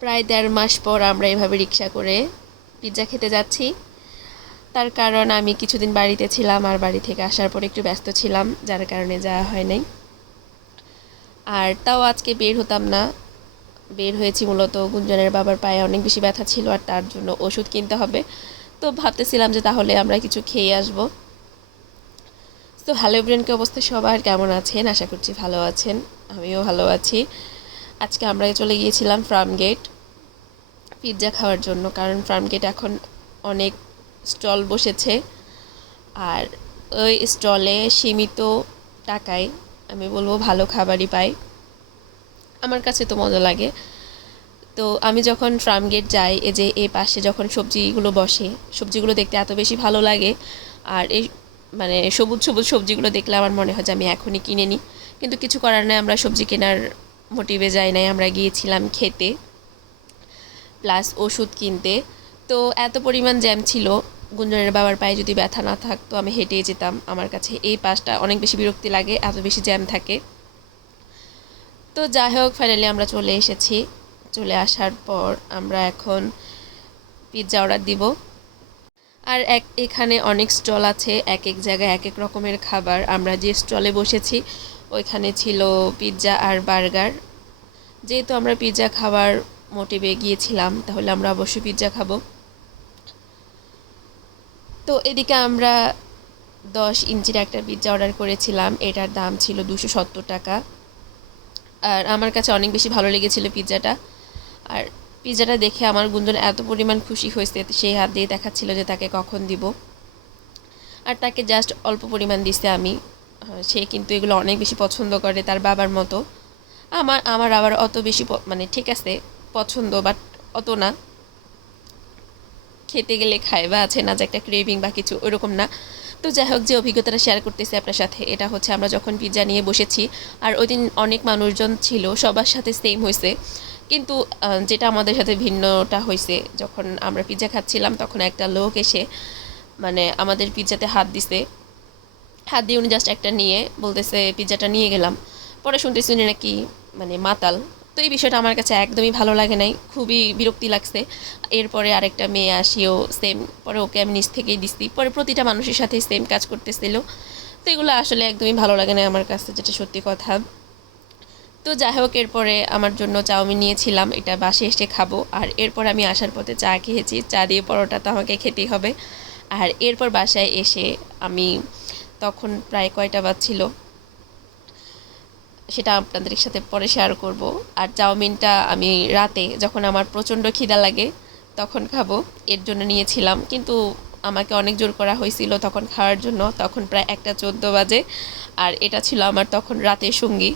প্রায় 1.5 মাস পর আমরা এভাবে রিক্সা করে পিৎজা খেতে যাচ্ছি। তার কারণ আমি কিছুদিন বাড়িতে ছিলাম আর বাড়ি থেকে আসার পর একটু ব্যস্ত ছিলাম, যার কারণে যাওয়া হয় নাই। আর তাও আজকে বের হতাম না, বের হয়েছি মূলত গুঞ্জনের বাবার পায়ে অনেক বেশি ব্যথা ছিল আর তার জন্য ওষুধ কিনতে হবে। তো ভাবতেছিলাম যে তাহলে আমরা কিছু খেয়ে আসবো। তো হ্যালো এভরিওয়ান, কি অবস্থা সবার, কেমন আছেন? আশা করছি ভালো আছেন, আমিও ভালো আছি। আজকে আমরা চলে গিয়েছিলাম ফার্মগেট পিৎজা খাওয়ার জন্য, কারণ ফার্মগেট এখন অনেক স্টল বসেছে আর ওই স্টলে সীমিত টাকায় আমি বলবো ভালো খাবারই পাই। আমার কাছে তো মজা লাগে। তো আমি যখন ফার্মগেট যাই, এই যে এই পাশে যখন সবজিগুলো বসে, সবজিগুলো দেখতে এত বেশি ভালো লাগে। আর এই মানে সবুজ সবুজ সবজিগুলো দেখলে আমার মনে হয় যে আমি এখনই কিনে নিই, কিন্তু কিছু করার নাই, আমরা সবজি কেনার মোটিভে যাই নাই, আমরা গিয়েছিলাম খেতে প্লাস ওষুধ কিনতে। তো এত পরিমাণ জ্যাম ছিল, গুঞ্জনের বাবার পায়ে যদি ব্যথা না থাকতো আমি হেঁটেই যেতাম। আমার কাছে এই পাশটা অনেক বেশি বিরক্তি লাগে, এত বেশি জ্যাম থাকে। তো যাই হোক, ফাইনালি আমরা চলে এসেছি। চলে আসার পর আমরা এখন পিৎজা অর্ডার দিব। আর এখানে অনেক স্টল আছে, এক এক জায়গায় এক এক রকমের খাবার। আমরা যে স্টলে বসেছি ওইখানে ছিল পিৎজা আর বার্গার। যেহেতু আমরা পিৎজা খাবার মোটিভে গিয়েছিলাম, তাহলে আমরা অবশ্যই পিৎজা খাবো। তো এদিকে আমরা 10 ইঞ্চির একটা পিৎজা অর্ডার করেছিলাম, এটার দাম ছিল 270 টাকা। আর আমার কাছে অনেক বেশি ভালো লেগেছিল পিৎজাটা। আর পিৎজাটা দেখে আমার গুঞ্জন এত পরিমাণ খুশি হয়েছে, সেই হাত দিয়ে দেখাচ্ছিল যে তাকে কখন দিব। আর তাকে জাস্ট অল্প পরিমাণ দিছে আমি। সে কিন্তু এগুলো অনেক বেশি পছন্দ করে, তার বাবার মতো। আমার আবার অত বেশি মানে ঠিক আছে পছন্দ, বাট অত না। খেতে গেলে খায় বা আছে না যে একটা ক্রেভিং বা কিছু, ওইরকম না। তো যাই হোক, যে অভিজ্ঞতাটা শেয়ার করতেছি আপনার সাথে, এটা হচ্ছে আমরা যখন পিৎজা নিয়ে বসেছি আর ওই দিন অনেক মানুষজন ছিল, সবার সাথে সেম হয়েছে। কিন্তু যেটা আমাদের সাথে ভিন্নটা হয়েছে, যখন আমরা পিৎজা খাচ্ছিলাম তখন একটা লোক এসে মানে আমাদের পিৎজাতে হাত দিছে। হাত দিয়ে উনি জাস্ট একটা নিয়ে বলতেছে পিৎজাটা নিয়ে গেলাম। পরে শুনতেছি উনি নাকি মানে মাতাল। তো এই বিষয়টা আমার কাছে একদমই ভালো লাগে নাই, খুবই বিরক্তি লাগছে। এরপরে আরেকটা মেয়ে আসিও সেম, পরে ওকে আমি নিচ থেকেই দিচ্ছি। পরে প্রতিটা মানুষের সাথে সেম কাজ করতেছিল। তো এগুলো আসলে একদমই ভালো লাগে না আমার কাছে, যেটা সত্যি কথা। তো যাই হোক, এরপরে আমার জন্য চাউমিন নিয়েছিলাম, এটা বাসে এসে খাবো। আর এরপর আমি আসার পথে চা খেয়েছি, চা দিয়ে পরোটা তো আমাকে খেতেই হবে। আর এরপর বাসায় এসে আমি তখন প্রায় কয়টা বাজছিল সেটা আপনাদের সাথে পরে শেয়ার করব। আর চাউমিনটা আমি রাতে যখন আমার প্রচণ্ড খিদা লাগে তখন খাবো, এর জন্য নিয়েছিলাম। কিন্তু আমাকে অনেক জোর করা হয়েছিল তখন খাওয়ার জন্য, তখন প্রায় 1টা 14 বাজে। আর এটা ছিল আমার তখন রাতের সঙ্গী।